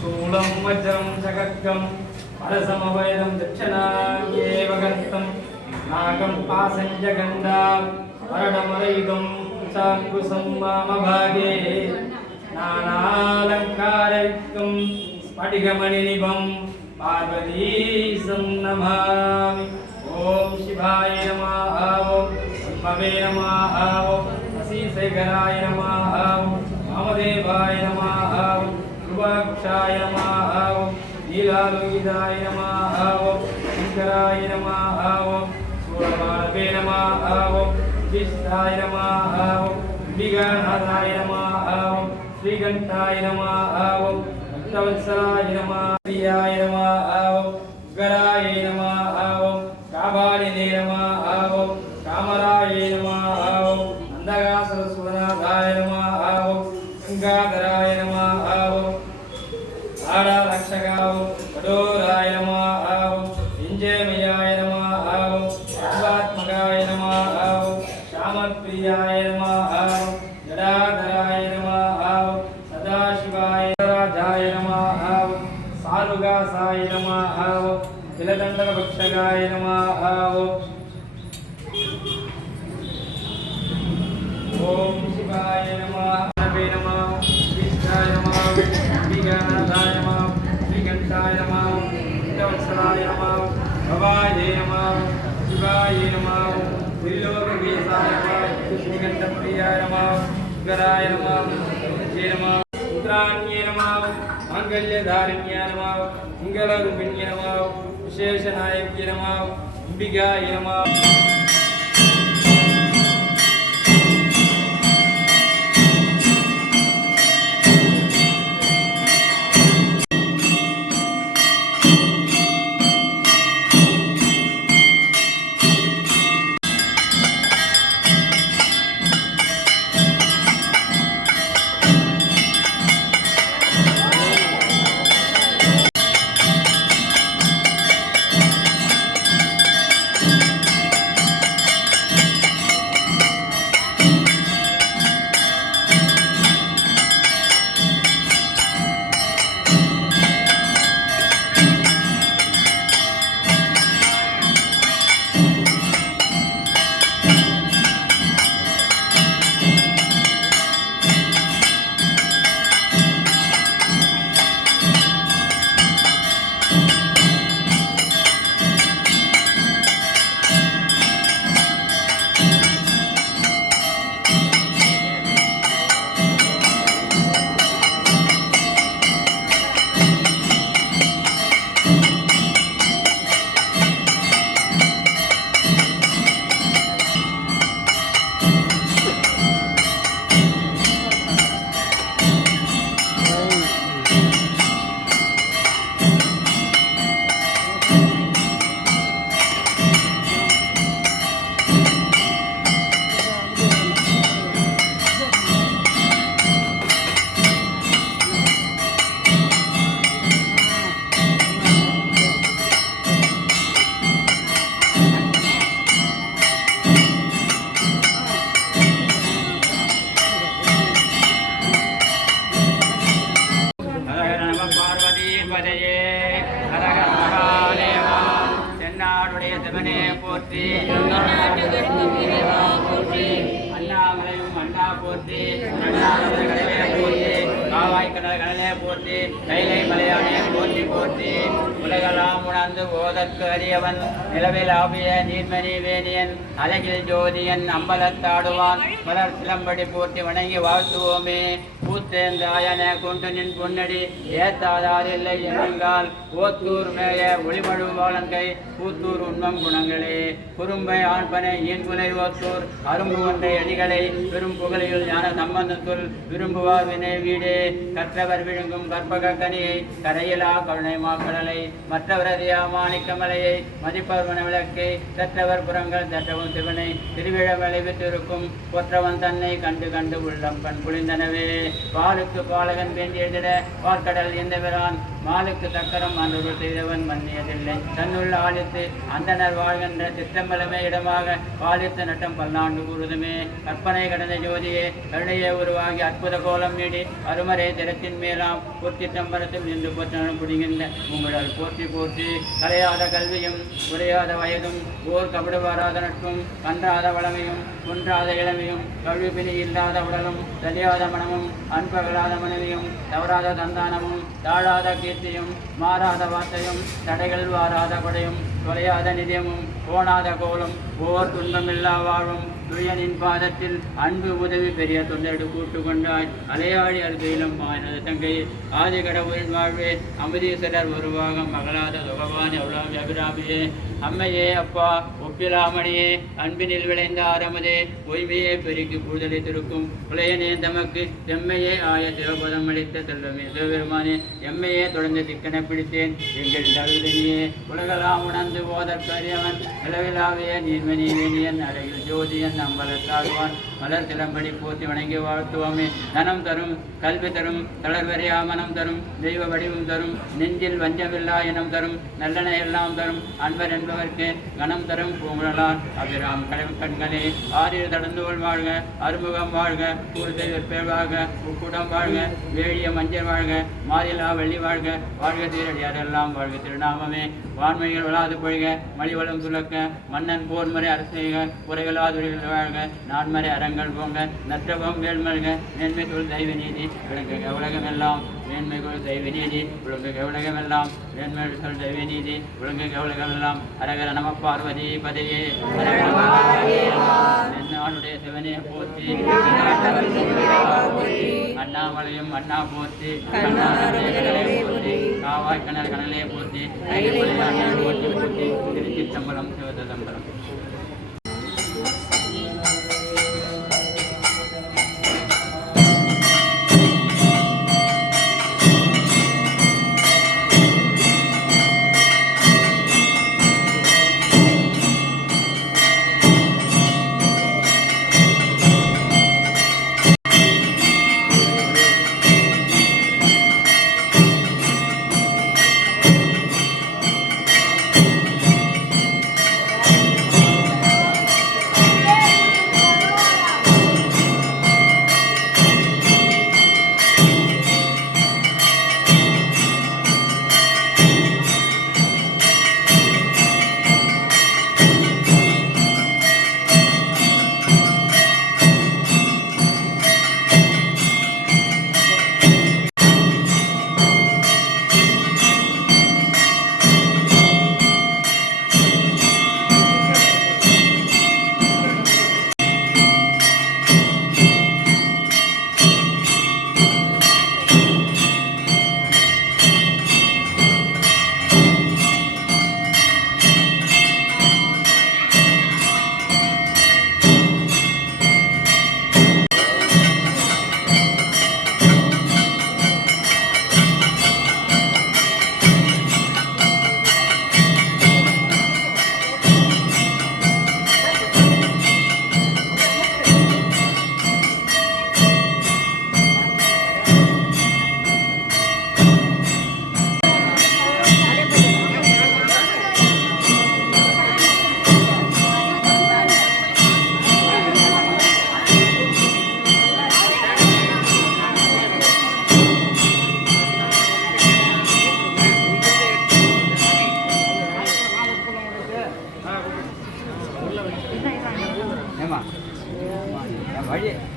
Sulam majram sagagam parasamavayam dachanam yevagantam nagam pasanjagandam paradamaridam sakusam mamabhage nanalankaraikam spatigamanilibam parvadisam namami Om Shivaya Namaha Om Ambave Namaha Om Asisegaraya Namaha Om Amadevaya Namaha Om Rubakshaya Namaha Om Nilalogidaya Namaha Om Shankaraya Namaha Om Suramanave Namaha Om Vishtaya Namaha Om Viganadaya Namaha Om Srigantaya Namaha Om Bhaktavatsaraya Namaha Priyaya Namaha Om Garaya Namaha Om Kabaline Namaha Om Kamaraye Namaha Om Nandagasaraswanadaya Namaha Om Gangadharaya Namaha Om Ada Lakshaka Om Kadoraya Namaha Om Injemiyaya Namaha Om Sarvatmakaya Namaha Om Shamapriyaya Namaha Om Jadadharaya Namaha Om Sadashivaya Rajaya Namaha Om Sarugasaya Namaha Om Kiladandaka Bhakshagaya Namaha Om Om Shivaya Namaha Nave Namaha Vishnaya Namaha Viganadhaya Namaha Srigantaya Namaha Bhaktavatsaraya Namaha Bhavaya Namaha Shivaya Namaha Trilokavesaya Namaha Srigantapriyaya Namaha Garaya Namaha Jaya Namaha Utranye Namaha Mangalyadharinya Namaha Mangalarupinya Namaha Visheshanayakya Namaha Ambigaya Namaha கைலை மலையானே போற்றி போற்றி உலகலாம் உணர்ந்து ஓதற்கு அறியவன் நிலவில் ஆவிய நீர்மணி வேணியன் அழகில் ஜோதியன் அம்பலத்தாடுவான் மலர் சிலம்படி போற்றி வணங்கி வாழ்த்துவோமே பூத்தேந்தாயன கொண்டு நின் பொன்னடி ஏத்தாதார் இல்லை என்கால் ஓத்தூர் மேய ஒளிமழுவாளன் கை பூத்தூர் உண்மம் குணங்களே குறும்பை ஆண்பனை ஈன்குலை ஓத்தூர் அரும்பு ஒன்றை அடிகளை பெரும் புகழில் ஞான சம்பந்தத்துள் விரும்புவார் வினை வீடே கற்ற கற்றவர் விழுங்கும் கற்பகக்கனியை கரையிலா கருணை மாக்கடலை மற்றவரதியா மாணிக்கமலையை மதிப்பவன விளக்கை தற்றவர் புறங்கள் தற்றவும் சிவனை திருவிழமலை வித்திருக்கும் கொற்றவன் தன்னை கண்டு கண்டு உள்ளம் கண் குளிர்ந்தனவே பாலுக்கு பாலகன் வேண்டியதிட வார்க்கடல் எந்தவரான் மாலுக்கு தக்கரம் அன்று செய்தவன் மன்னியதில்லை தன்னுள்ள ஆழித்து அந்தனர் வாழ்கின்ற சிற்றம்பலமே இடமாக பாலித்த நட்டம் பல்லாண்டு கூறுதுமே கற்பனை கடந்த ஜோதியே கருணையே உருவாகி அற்புத கோலம் நீடி அருமரே திறத்தின் மேலாம் பொற்சிற்றம்பலத்தில் நின்று போற்றனும் புரிகின்ற உங்களால் போற்றி போற்றி கலையாத கல்வியும் குறையாத வயதும் ஓர் கபடு வராத நட்பும் கன்றாத வளமையும் குன்றாத இளமையும் கல்வி பிணி இல்லாத உடலும் தெளியாத மனமும் அன்பகலாத மனைவியும் தவறாத தந்தானமும் தாழாத கீர்த்தியும் மாறாத வார்த்தையும் தடைகள் வாராத கொடையும் தொலையாத நிதியமும் போனாத கோலும் ஓர் துன்பமில்லா வாழ்வும் துயனின் பாதத்தில் அன்பு உதவி பெரிய தொண்டடு கூட்டு கொண்டாய் அலையாடி அருகையிலும் மாயனது தங்கை ஆதி கடவுளின் வாழ்வே அமுதீஸ்வரர் உருவாக மகளாத சுகவான் எவ்வளவு அபிராமியே அம்மையே அப்பா ஒப்பிலாமணியே அன்பினில் விளைந்த ஆரமதே பொய்மையே பெருக்கி பூதலை திருக்கும் புலையனே தமக்கு செம்மையே ஆய சிவபதம் அளித்த செல்வமே சிவபெருமானே எம்மையே தொடர்ந்து சிக்கனை பிடித்தேன் எங்கள் தருதனியே உலகலாம் உணர்ந்து ஓதற்கரியவன் நிலவிலாவிய நீர்மணி வேணியன் அழகில் ஜோதியன் அம்பலத்தாழ்வான் மலர் சிலம்படி போற்றி வணங்கி வாழ்த்துவோமே தனம் தரும் கல்வி தரும் தளர்வரையா மனம் தரும் தெய்வ வடிவம் தரும் நெஞ்சில் வஞ்சமில்லா இனம் தரும் நல்லென எல்லாம் தரும் அன்பர் என்பவர்க்கு கணம் தரும் பூங்குழலார் அபிராம் கண்களே ஆறில் தடந்தோல் வாழ்க அறுமுகம் வாழ்க கூறுதை வெப்பேர் வாழ்க உக்குடம் வாழ்க வேழிய மஞ்சள் வாழ்க மாதிலா வெள்ளி வாழ்க வாழ்க தீரடியாரெல்லாம் வாழ்க திருநாமமே வான்மைகள் வளாது பொழிக மலிவளம் துலக்க மன்னன் போர்மறை அரசேக குறைகளாதுரைகள் வாழ்க நான்மறை அறங்கள் போங்க நற்றவம் வேல்மல்க மேன்மை தொழில் தெய்வ நீதி விளங்குக உலகமெல்லாம் மேன்மைகள் தெய்வ நீதி விளங்குக உலகமெல்லாம் மேன்மை சொல் தெய்வ நீதி விளங்குக உலகமெல்லாம் அரகர நம பார்வதி பதையே என்னுடைய சிவனே போற்றி அண்ணாமலையும் அண்ணா போற்றி போற்றி காவாய் கணல் கணலே போற்றி போற்றி போற்றி திருச்சிற்றம்பலம் சிவதம்பரம்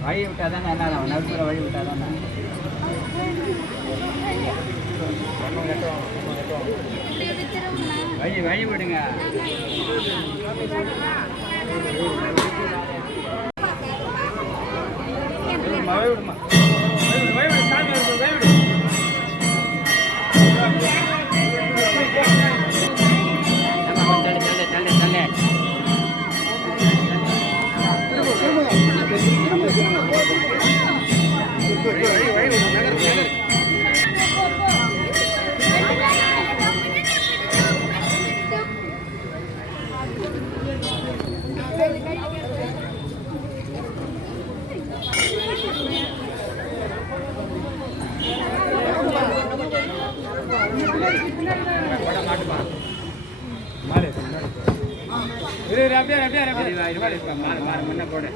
வழி விட்டால் தானே என்ன நடுப்புற வழி விட்டால் தானே வழி விடுங்க. வழி விடுமா வழி முன்ன போடு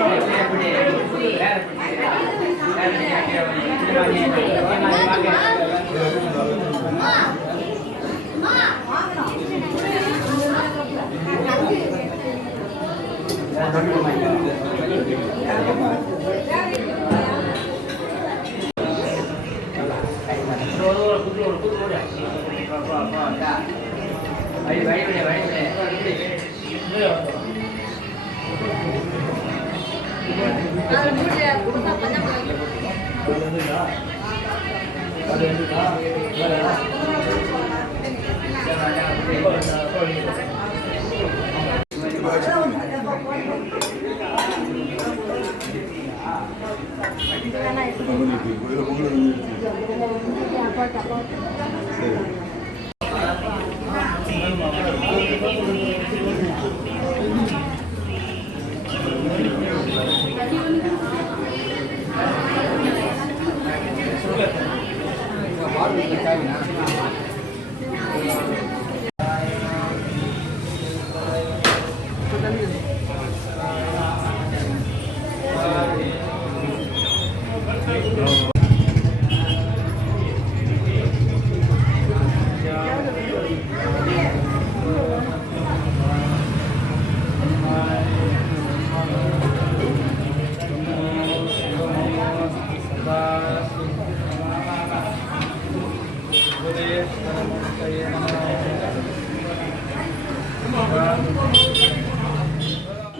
கொஞ்சம்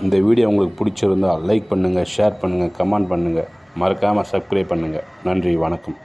இந்த வீடியோ உங்களுக்கு பிடிச்சிருந்தால் லைக் பண்ணுங்கள், ஷேர் பண்ணுங்கள், கமெண்ட் பண்ணுங்கள், மறக்காமல் சப்ஸ்கிரைப் பண்ணுங்கள். நன்றி, வணக்கம்.